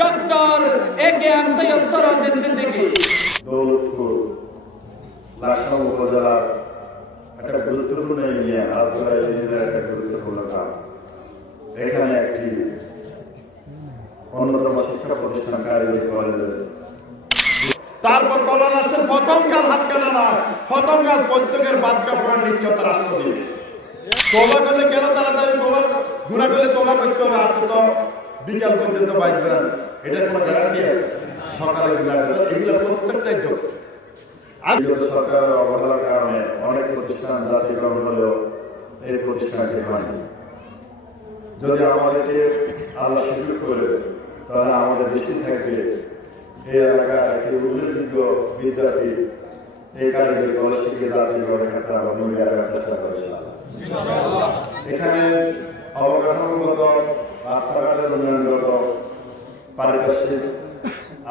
Doctor AKM Syed Sarwaruddin Siddiqui. Daulatpur Laksam উপজেলার একটা গুরুত্বপূর্ণ ইউনিয়ন, আজগড়া ইউনিয়নের একটা গুরুত্বপূর্ণ গ্রাম। এখানে একটি অন্যতম শিক্ষা প্রতিষ্ঠান কারিগরি কলেজ রয়েছে। তারপর কল্যাণ রাষ্ট্রের প্রথম কাজ হাত কেনা নয়, প্রথম কাজ প্রত্যেকের বাদ কাপড়ের নিশ্চয়তা রাষ্ট্র দিবে। তোবা করলে কেন তাড়াতাড়ি তোবা, গুণা করলে তোবা করতে হবে। আপনি তো বিকাল পর্যন্ত বাঁচবেন, এটার কোনো গ্যারান্টি আছে? সকালে গুণা করলে এগুলো প্রত্যেকটাই যোগ। আজকে সরকারের অবহেলার কারণে অনেক প্রতিষ্ঠান জাতীয়করণ হলেও এই প্রতিষ্ঠানটি হয়নি। যদি আমাদেরকে আল্লাহ সুযোগ করে তাহলে আমাদের দৃষ্টি থাকবে এই এলাকার একটি উল্লেখযোগ্য বিদ্যাপীঠ এই কারিগরি কলেজটিকে জাতীয়করণের ক্ষেত্রে আমরা ভূমিকা রাখার চেষ্টা করেছিলাম। এখানে অবকাঠামোগত, রাস্তাঘাটের উন্নয়নগত, পারিপার্শ্বিক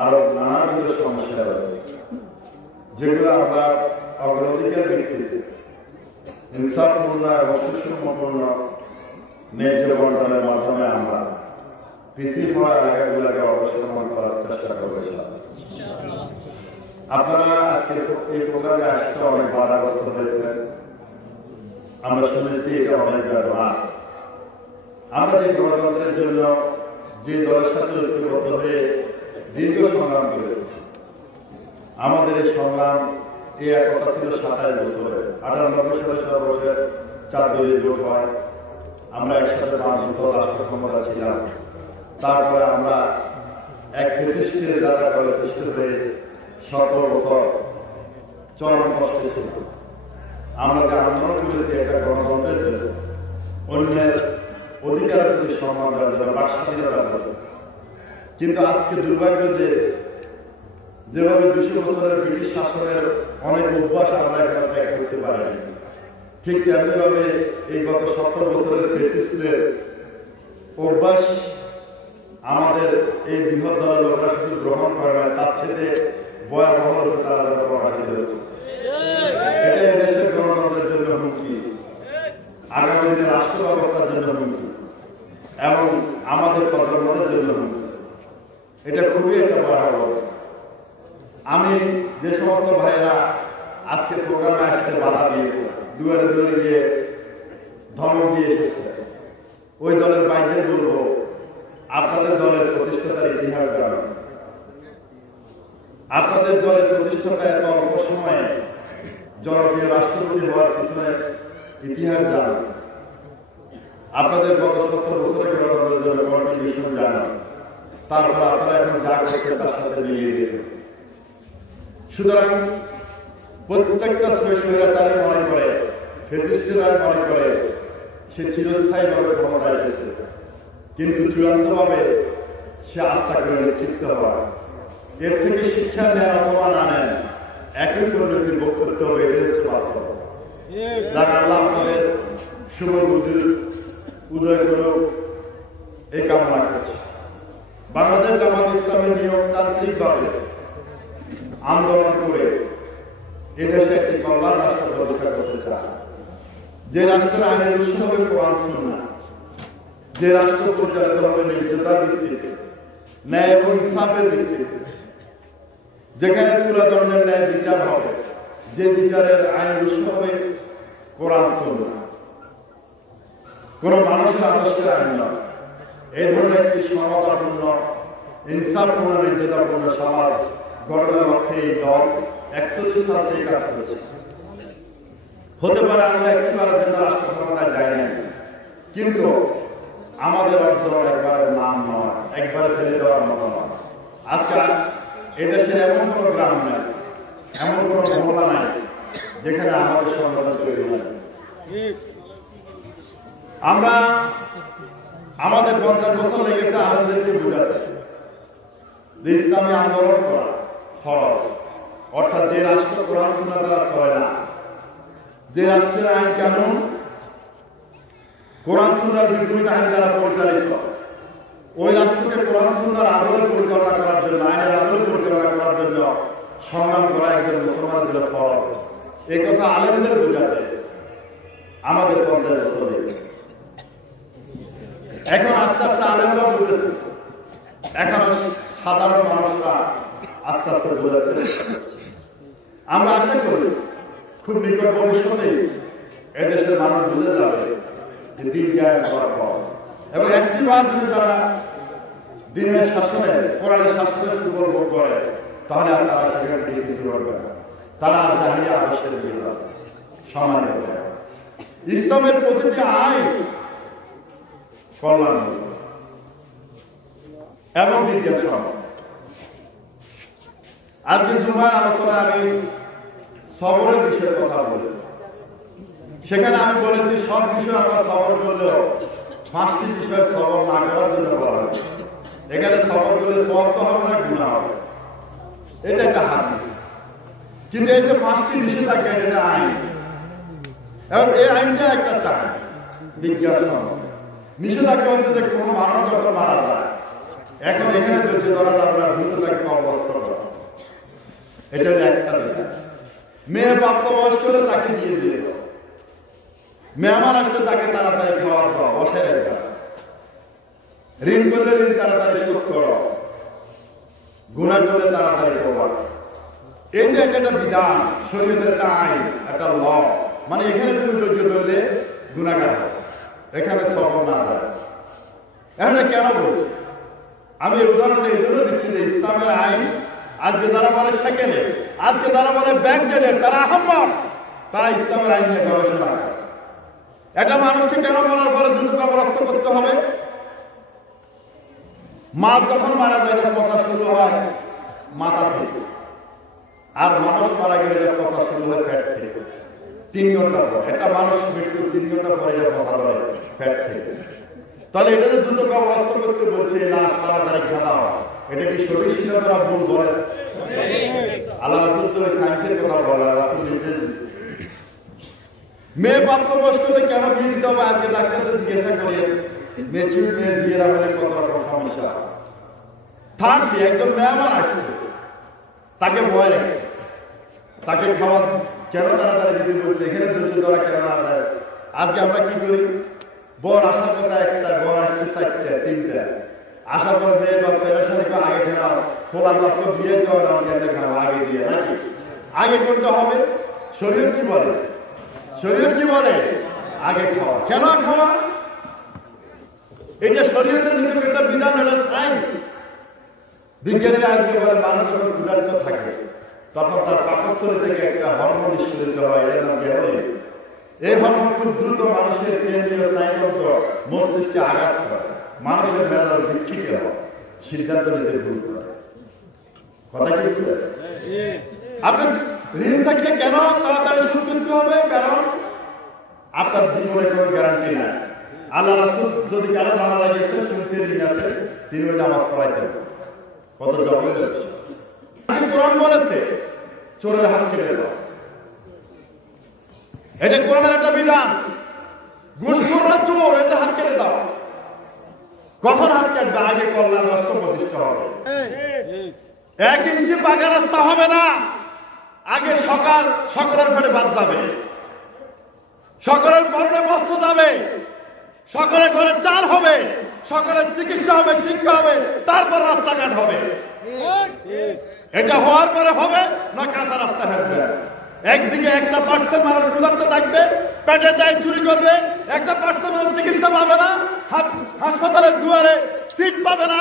আরো নানাবিধ সমস্যা রয়েছে, যেগুলো আমরা অগ্রাধিকার ভিত্তিতে ইনসাফপূর্ণ এবং সুষমপূর্ণ ন্যায্য বন্টনের মাধ্যমে আমরা পিছিয়ে পড়া এলাকাগুলোকে অবসম্মান করার চেষ্টা করেছিলাম। আপনারা আজকে এই প্রোগ্রামে আসতে অনেক বাধাগ্রস্ত হয়েছে, আমরা শুনেছি এটা অনেক ব্যবহার। আমরা যে গণতন্ত্রের জন্য যে দলের সাথে ঐক্যবদ্ধ হয়ে দীর্ঘ সংগ্রাম করেছি, আমাদের এই সংগ্রাম এই একতা ছিল 27 বছরে। 98 সালে সর্বশেষ 4 দলীয় জোট হয়, আমরা একসাথে 5 বছর রাষ্ট্র ক্ষমতা ছিলাম। তারপরে আমরা এক ফেসিস্টের যাতা করে ফেসিস্ট হয়ে 17 বছর চরম কষ্টে ছিল। আমরা যে আন্দোলন করেছি একটা গণতন্ত্রের জন্য, অন্যের অধিকারের প্রতি সম্মান দেওয়ার জন্য, বাকস্বাধীনতার জন্য। কিন্তু আজকে দুর্ভাগ্য যে যেভাবে 200 বছরের ব্রিটিশ শাসনের অনেক অভ্যাস আমরা এখানে ত্যাগ করতে পারিনি, ঠিক তেমনিভাবে এই গত 70 বছরের ফেসিস্টদের অভ্যাস আমাদের এই বৃহৎ দলের লোকরা শুধু গ্রহণ করে না, তার ছেড়ে ভয়াবহ রূপে তারা প্রকাশিত হয়েছে। এটা এই দেশের গণতন্ত্রের জন্য হুমকি, আগামী দিনে রাষ্ট্র ব্যবস্থার জন্য হুমকি এবং আমাদের কর্মপদের জন্য হুমকি। এটা খুবই একটা ভয়াবহ। আমি যে সমস্ত ভাইয়েরা আজকে প্রোগ্রামে আসতে বাধা দিয়েছে, দুয়ারে দুয়ারে গিয়ে ধমক দিয়ে এসেছে, ওই দলের ভাইদের বলবো আপনাদের দলের প্রতিষ্ঠাতার ইতিহাস জানেন। আপনাদের দলের প্রতিষ্ঠাতা এত অল্প সময়ে জনপ্রিয় রাষ্ট্রপতি হওয়ার পিছনে ইতিহাস জানেন। আপনাদের গত 70 বছরের গণতন্ত্রের জন্য কন্ট্রিবিউশন জানেন। তারপর আপনারা এখন যা করছে তার সাথে মিলিয়ে দেবেন। সুতরাং প্রত্যেকটা স্বৈরাচারী মনে করে, ফ্যাসিস্টরা মনে করে সে চিরস্থায়ীভাবে ক্ষমতায় এসেছে, কিন্তু চূড়ান্তভাবে সে আস্থা করে নিক্ষিপ্ত হওয়া। এর থেকে শিক্ষা নেন অথবা না নেন, একই পরিণতি ভোগ করতে হবে, এটাই হচ্ছে বাস্তবতা। যার আল্লাহ আপনাদের শুভ বুদ্ধি উদয় করে এই কামনা করছে। বাংলাদেশ জামাত ইসলামী নিয়মতান্ত্রিকভাবে আন্দোলন করে এদেশে একটি কল্যাণ রাষ্ট্র প্রতিষ্ঠা করতে চায়, যে রাষ্ট্রের আইনের উৎস হবে কোরআন সুন্নাহ, যে রাষ্ট্র পরিচালিত হবে ন্যায্যতার ভিত্তিতে, ন্যায় এবং ইনসাফের ভিত্তিতে, যেখানে তুলাদণ্ডের ন্যায় বিচার হবে, যে বিচারের আইনের উৎস হবে কোরআন সুন্নাহ, কোন মানুষের আদর্শের আইন নয়। এই ধরনের একটি সমতাপূর্ণ, ইনসাফপূর্ণ, ন্যায্যতাপূর্ণ সমাজ গঠনের লক্ষ্যে এই দল 41 সাল থেকে কাজ করেছে। হতে পারে আমরা একটিবারের জন্য রাষ্ট্র ক্ষমতায় যাই না, কিন্তু আমাদের অর্জন একবারের নাম নয়, একবারে ফেলে দেওয়ার মতো নয়। আজকে এদেশের এমন কোনো গ্রাম নাই, এমন কোনো মহল্লা নাই যেখানে আমাদের সংগঠন তৈরি হয়। আমরা আমাদের 50 বছর লেগেছে আনন্দেরকে বোঝাতে যে ইসলামী আন্দোলন করা ফরজ, অর্থাৎ যে রাষ্ট্র কোরআন সুন্নাহ দ্বারা চলে না, যে রাষ্ট্রের আইন কানুন কোরআন সুন্নাহর বিপরীত আইন দ্বারা পরিচালিত, ওই রাষ্ট্রকে কোরআন সুন্নাহর আদলে পরিচালনা করার জন্য, আইনের আদলে পরিচালনা করার জন্য সংগ্রাম করা একজন মুসলমানের জন্য ফরজ। এই কথা আলেমদের বোঝাতে আমাদের 50 বছর লেগেছে। এখন আস্তে আস্তে আলেমরাও বুঝেছে, এখন সাধারণ মানুষরা আস্তে আস্তে বোঝার চেষ্টা করছে। আমরা আশা করি খুব নিকট ভবিষ্যতেই এদেশের মানুষ বুঝে যাবে যে দিন জ্ঞান হওয়ার পর, এবং একটি বার যদি তারা দিনের শাসনে কোরআনের শাসনে সুবর্গ করে তাহলে আর তারা সেখান থেকে কিছু করবে না, তারা আর জাহিলিয়া আদর্শের দিকে যাবে, সমান হবে। ইসলামের প্রতিটি আইন কল্যাণ এবং বিজ্ঞান সম্পন্ন। আজকে জুমার আলোচনায় আমি সবরের বিষয়ে কথা বলেছি। সেখানে আমি বলেছি সব বিষয়ে আমরা সবর করলেও 5টি বিষয়ে সবর না করার জন্য বলা হয়েছে। এখানে সবর করলে সওয়াব তো হবে না, গুনাহ হবে, এটা একটা হাদিস। কিন্তু এই যে 5টি নিষেধাজ্ঞা, এটা আইন, এবং এই আইনটা একটা চায় বিজ্ঞান সম্পন্ন। নিষেধাজ্ঞা হচ্ছে যে কোনো মানুষ যখন মারা যায়, এখন এখানে ধৈর্য ধরা যাবে না, দ্রুত তাকে অবস্থ করা, এটা একটা দিক। মেয়ে প্রাপ্তবয়স্ক হলে তাকে বিয়ে দিয়ে দাও, মেহমান আসলে তাকে তাড়াতাড়ি খাওয়ার দাও, বসায় রাখবা, ঋণ করলে ঋণ তাড়াতাড়ি শোধ করো, গুনাহ করলে তাড়াতাড়ি করো। এই যে একটা বিধান, শরীয়তের একটা আইন, একটা ল, মানে এখানে তুমি ধৈর্য ধরলে গুনাহগার হবে, এখানে সবর না যায়। এখন কেন বলছি আমি? এই উদাহরণটা এই জন্য দিচ্ছি যে ইসলামের আইন আজকে যারা বলে সেকেন্ডে, আজকে যারা বলে ব্যাংকেটে, তারা আহম্মক, তারা ইসলামের আইন নিয়ে গবেষণা করে। একটা মানুষকে কেন বলার পরে দ্রুত কবরস্থ করতে হবে? মাছ যখন মারা যায় এটা পচা শুরু হয় মাথা থেকে, আর মানুষ মারা গেলে এটা পচা শুরু হয় পেট থেকে। 3 ঘন্টা পর একটা মানুষ মৃত্যু, 3 ঘন্টা পরে এটা পচা ধরে পেট থেকে। তাহলে এটা যে দ্রুত কবরস্থ করতে বলছে, লাশ তাড়াতাড়ি খেলা হয়, এটা কি শরীর সিদ্ধান্তরা ভুল করে? আল্লাহ রাসূল তো সায়েন্সের কথা বলে, রাসূল নির্দেশ দিচ্ছে। মেয়ে প্রাপ্তবয়স্ক হলে কেন বিয়ে দিতে হবে? আজকে ডাক্তারদের জিজ্ঞাসা করে মেচুর মেয়ের বিয়ের হলে কত রকম সমস্যা। থার্ডলি, একজন মেহমান আসছে, তাকে ভয় রাখছে, তাকে খাবার কেন তাড়াতাড়ি দিতে বলছে, এখানে ধৈর্য ধরা কেন না যায়? আজকে আমরা কি করি? বর আসার কথা একটা, বর আসছে 4টা 3টা, আসার পর মেয়ের বা পেরেশানি করে আগে খেলাও, ফোলার বাপ বিয়ে দেওয়ার কেন খাওয়া আগে দিয়ে, নাকি আগে করতে হবে? শরীয়ত কি বলে? শরীয়ত কি বলে? আগে খাওয়া। কেন খাওয়া? এটা শরীয়তের নিজের একটা বিধান, এটা সায়েন্স। বিজ্ঞানীরা আজকে বলে মানুষ যখন ক্ষুধার্ত থাকে তখন তার পাকস্থলী থেকে একটা হরমোন নিঃসৃত হয়, এর নাম গ্যাবালিন। এই হরমোন খুব দ্রুত মানুষের কেন্দ্রীয় স্নায়ুতন্ত্র মস্তিষ্কে আঘাত করে, মানুষের মেজাজ বিক্ষিপ্ত হয়, সিদ্ধান্ত নিতে ভুল করে। কথা কি ঠিক আছে? আপনার ঋণ থাকলে কেন তাড়াতাড়ি শোধ করতে হবে? কারণ আপনার জীবনে কোনো গ্যারান্টি নাই। আল্লাহ রাসূল যদি কারো জানা লাগিয়েছে, শুনছে ঋণ আছে, তিনি ওই নামাজ পড়াইতেন। কত জবরদস্ত! কোরআন বলেছে চোরের হাত কেটে দাও, এটা কোরআনের একটা বিধান। ঘুষখোররা চোর, এদের হাত কেটে দাও। কখন হাত কাটবে? আগে কল্যাণ রাষ্ট্র প্রতিষ্ঠা হবে। 1 ইঞ্চি পাকা রাস্তা হবে না, আগে সকলের পেটে ভাত যাবে, সকলের পরনে বস্ত্র যাবে, সকলের ঘরে চাল হবে, সকলের চিকিৎসা হবে, শিক্ষা হবে, তারপর রাস্তাঘাট হবে। এটা হওয়ার পরে হবে না কাঁচা রাস্তা হাঁটবে। একদিকে 1% মানুষ ক্ষুধার্ত থাকবে, পেটে দেয় চুরি করবে, 1% মানুষ চিকিৎসা পাবে না, হাসপাতালের দুয়ারে সিট পাবে না,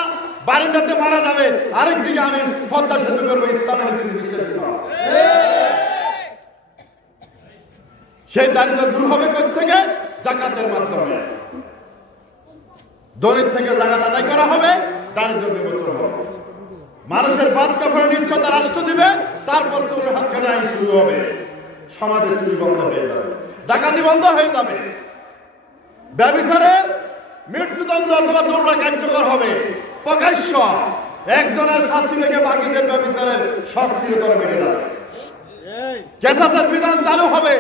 বারিন্দাতে মারা যাবে। আরেকদিকে আমি পদ্মা সেতু করবো, ইসলামের নীতি বিশ্বাসী নয়। সেই দারিদ্র দূর হবে কোত্থেকে? যাকাতের মাধ্যমে। দরিদ্র থেকে যাকাত আদায় করা হবে, দারিদ্র বিমোচন হবে। মানুষের বাদ কাপড়ে নিশ্চয়তা রাষ্ট্র দিবে, তারপর চোরের হাত কাটা আইন শুরু হবে, সমাজের চুরি বন্ধ হয়ে যাবে, ডাকাতি বন্ধ হয়ে যাবে, ব্যভিচারের মৃত্যুদণ্ড অথবা দৌড়া কার্যকর হবে। প্রকাশ্য একজনের শাস্তি থেকে বাকিদের ব্যভিচারের চিরতরে বেড়ে যাবে। কেসাসের বিধান চালু হবে,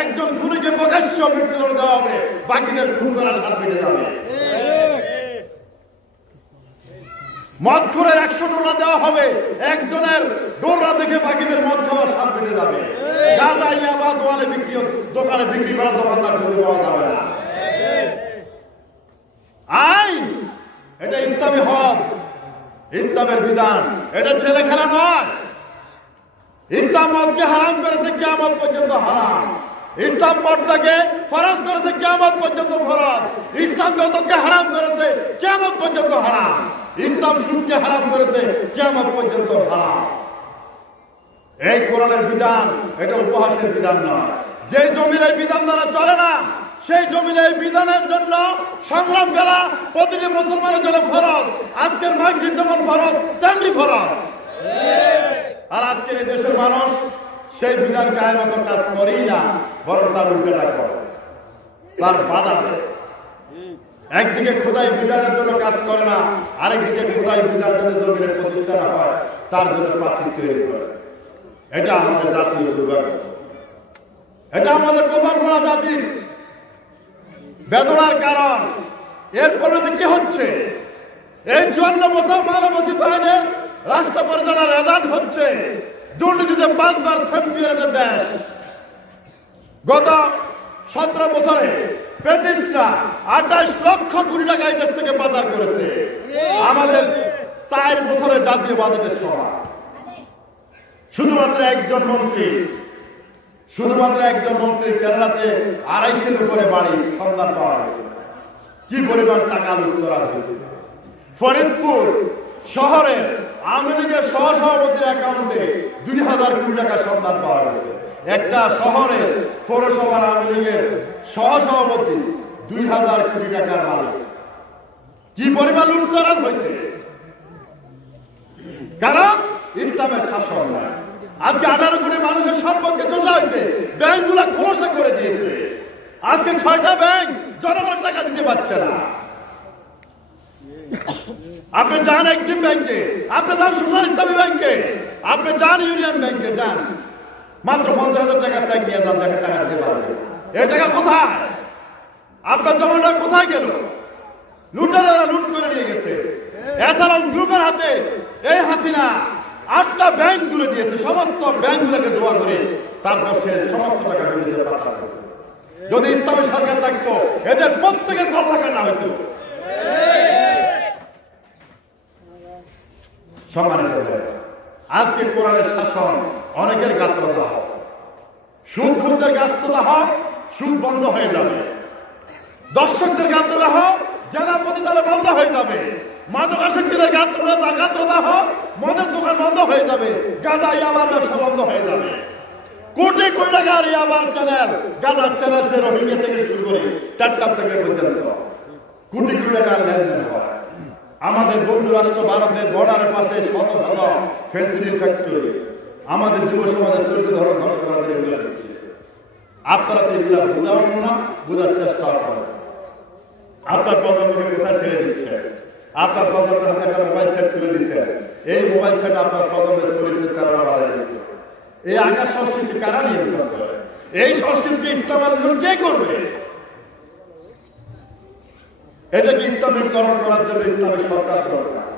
একজন খুনিকে প্রকাশ্য মৃত্যুদণ্ড দেওয়া হবে, বাকিদের খুন করার সাথে বেড়ে যাবে। মদখোরের 100 ডোরা দেওয়া হবে, একজনের ডোরা দেখে বাকিদের মদ খাওয়ার স্বাদ বেড়ে যাবে। গাঁজা ইয়াবা দোকানে বিক্রি করা দোকানদার খুঁজে পাওয়া যাবে না। আইন এটা ইসলামী হক, ইসলামের বিধান এটা ছেলে খেলা নয়। ইসলাম মদকে হারাম করেছে, কিয়ামত পর্যন্ত হারাম। ইসলাম পর্দাকে ফরজ করেছে, কিয়ামত পর্যন্ত ফরজ। ইসলাম যৌতুককে হারাম করেছে, কিয়ামত পর্যন্ত হারাম। ইসলাম সুদকে হারাম করেছে, কিয়ামত পর্যন্ত হারাম। এই কোরআনের বিধান এটা উপহাসের বিধান নয়। যে জমির এই বিধান দ্বারা চলে না, সেই জমির এই বিধানের জন্য সংগ্রাম করা প্রতিটি মুসলমানের জন্য ফরজ। আজকের মাগরিব যেমন ফরজ, তেমনি ফরজ। আর আজকের এই দেশের মানুষ সেই বিধান গায়ের মতো কাজ করেই না, বরং তার উল্টাটা করে, তার বাধা দেয়। একদিকে খোদাই বিধানের জন্য কাজ করে না, আরেকদিকে খোদাই বিধান যদি জমিনের প্রতিষ্ঠা না হয় তার জন্য প্রাচীর তৈরি করে। এটা আমাদের জাতীয় দুর্ভাগ্য, এটা আমাদের কপাল পোড়া জাতির বেদনার কারণ। এর পরিণতি কি হচ্ছে? এই 54 বছর মানবাধিক আইনের রাষ্ট্র পরিচালনার রেজাল্ট হচ্ছে দুর্নীতিতে 5 বার চ্যাম্পিয়ন একটা দেশ। গত 17 বছরে পেটিশরা 28 লক্ষ কোটি টাকা এই দেশ থেকে পাচার করেছে। আমাদের 4 বছরে জাতীয় বাজেটের সময় শুধুমাত্র একজন মন্ত্রী কেরালাতে 250-এর উপরে বাড়ি সন্ধান পাওয়া গেছে। কি পরিমাণ টাকা লুট করা হয়েছে। ফরিদপুর শহরের আওয়ামী লীগের সহসভাপতির অ্যাকাউন্টে 2000 কোটি টাকা সন্ধান পাওয়া গেছে। একটা শহরের পৌরসভার আওয়ামী লীগের সহসভাপতি 2000 কোটি টাকার মালিক। কি পরিমাণ লুট করা হয়েছে? কারণ ইসলামের শাসন নাই। আজকে 18 কোটি মানুষের সম্পদকে চোষা হয়েছে, ব্যাংকগুলা খোলসা করে দিয়েছে। আজকে 6টা ব্যাংক জনগণের টাকা দিতে পারছে না। আপনি যান এক্সিম ব্যাংকে, আপনি যান সোশ্যাল ইসলামী ব্যাংকে, আপনি যান ইউনিয়ন ব্যাংকে, যান মাত্র 50,000 টাকা চেক নিয়ে যান, দেখেন টাকা দিতে পারবেন। এই টাকা কোথায়? আপনার জমাটা কোথায় গেল? লুটেরারা লুট করে নিয়ে গেছে। এছাড়াও গ্রুপের হাতে এই হাসিনা 8টা ব্যাংক তুলে দিয়েছে। সমস্ত ব্যাংকগুলোকে জোয়া করে তারপর সে সমস্ত টাকা বিদেশে পাচার করেছে। যদি ইসলামী সরকার থাকতো এদের প্রত্যেকের কল্লা কাটা হইতো। সম্মানিত আজকে কোরআনের শাসন অনেকের গাত্রতা হোক, সুদ খুনদের গাত্রতা হোক, সুদ বন্ধ হয়ে যাবে। দর্শকদের গাত্রতা হোক, জেনাপতি তাহলে বন্ধ হয়ে যাবে। মাদকাসক্তিদের গাত্রতা হোক, মদের দোকান বন্ধ হয়ে যাবে। গাঁজা ইয়াবার ব্যবসা বন্ধ হয়ে যাবে। কোটি কোটি টাকার ইয়াবার চ্যানেল, গাঁজার চ্যানেল সে রোহিঙ্গা থেকে শুরু করে টাট্টাপ থেকে পর্যন্ত কোটি কোটি টাকার লেনদেন হয়। আমাদের বন্ধু রাষ্ট্র ভারতের বর্ডারের পাশে শত শত ফেন্সিডিল ফ্যাক্টরি আমাদের যুব সমাজের চরিত্র ধরন ধ্বংস করাতে এগুলো দিচ্ছে। আপনারা তো এগুলো বোঝাবেন না, বোঝার চেষ্টা করেন। আপনার প্রজন্মকে কোথায় ছেড়ে দিচ্ছে? আপনার প্রজন্মের হাতে একটা মোবাইল সেট তুলে দিচ্ছে। এই মোবাইল সেট আপনার প্রজন্মের চরিত্রের কারণে বাড়াই দিচ্ছে। এই আকাশ সংস্কৃতি কারা নিয়ন্ত্রণ করে? এই সংস্কৃতিকে ইসলামাইজেশন কে করবে? এটাকে ইসলামীকরণ করার জন্য ইসলামী সরকার দরকার।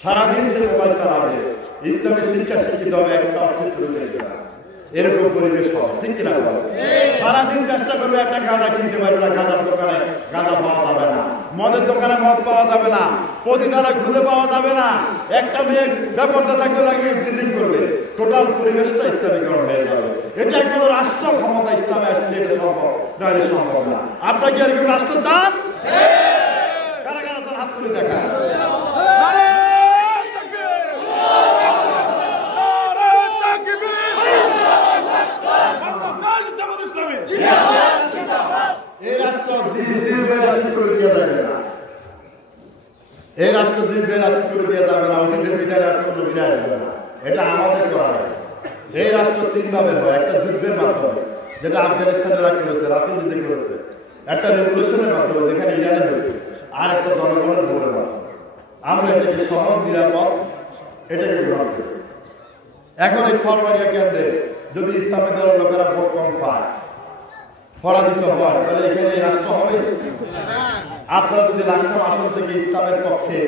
সারাদিন সে মোবাইল চালাবে, ইসলামী শিক্ষা শিক্ষিত হবে, একটা অস্তিত্ব দেবে না, এরকম পরিবেশ হবে। ঠিক কিনা বলো? সারাদিন চেষ্টা করবে, একটা গাঁজা কিনতে পারবে না, গাঁজার দোকানে গাঁজা পাওয়া যাবে না, মদের দোকানে মদ পাওয়া যাবে না, প্রতিদানে খুঁজে পাওয়া যাবে না। একটা মেয়ে ব্যাপারটা থাকবে, তাকে ডিলিং করবে, টোটাল পরিবেশটা ইসলামীকরণ হয়ে যাবে। এটা একমাত্র রাষ্ট্র ক্ষমতা ইসলামে আসলে এটা সম্ভব, নাহলে সম্ভব না। আপনারা কি এরকম রাষ্ট্র চান? কারা কারা চান? হাত তুলে দেখা। এই রাষ্ট্র করে দিয়ে যাবে না, এই রাষ্ট্র করে দিয়ে যাবে না, অতীতের বিদায় কোনো বিদায় হবে না। এটা আমাদের করা হয়। এই রাষ্ট্র 3 ভাবে হয়। একটা যুদ্ধের মাধ্যমে, যেটা আফগানিস্তানেরা করেছে, রাফিজিতে করেছে। একটা রেভলিউশনের মাধ্যমে, যেখানে ইরানে হয়েছে। আর একটা জনগণের ভোটের মাধ্যমে। আমরা এটাকে সহজ নিরাপদ এটাকে গ্রহণ করেছি। এখন এই ফরওয়ার্ডিয়া কেন্দ্রে যদি ইসলামী দলের লোকেরা ভোট কম পায়, পরাজিত হয়, তাহলে এখানে এই রাষ্ট্র হবে? আপনারা যদি লাকসাম আসন থেকে ইসলামের পক্ষে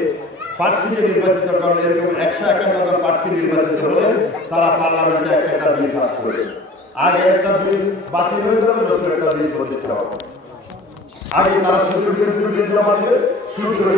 প্রার্থীকে নির্বাচিত করেন, এরকম 151 জন প্রার্থী নির্বাচিত হলে তারা পার্লামেন্টে একটা বিল পাস করবে। আগে একটা বিল বাতিল হয়ে যাবে, নতুন একটা বিল প্রতিষ্ঠা হবে। আগে তারা শুধু বিল জমা দেবে, শুরু করে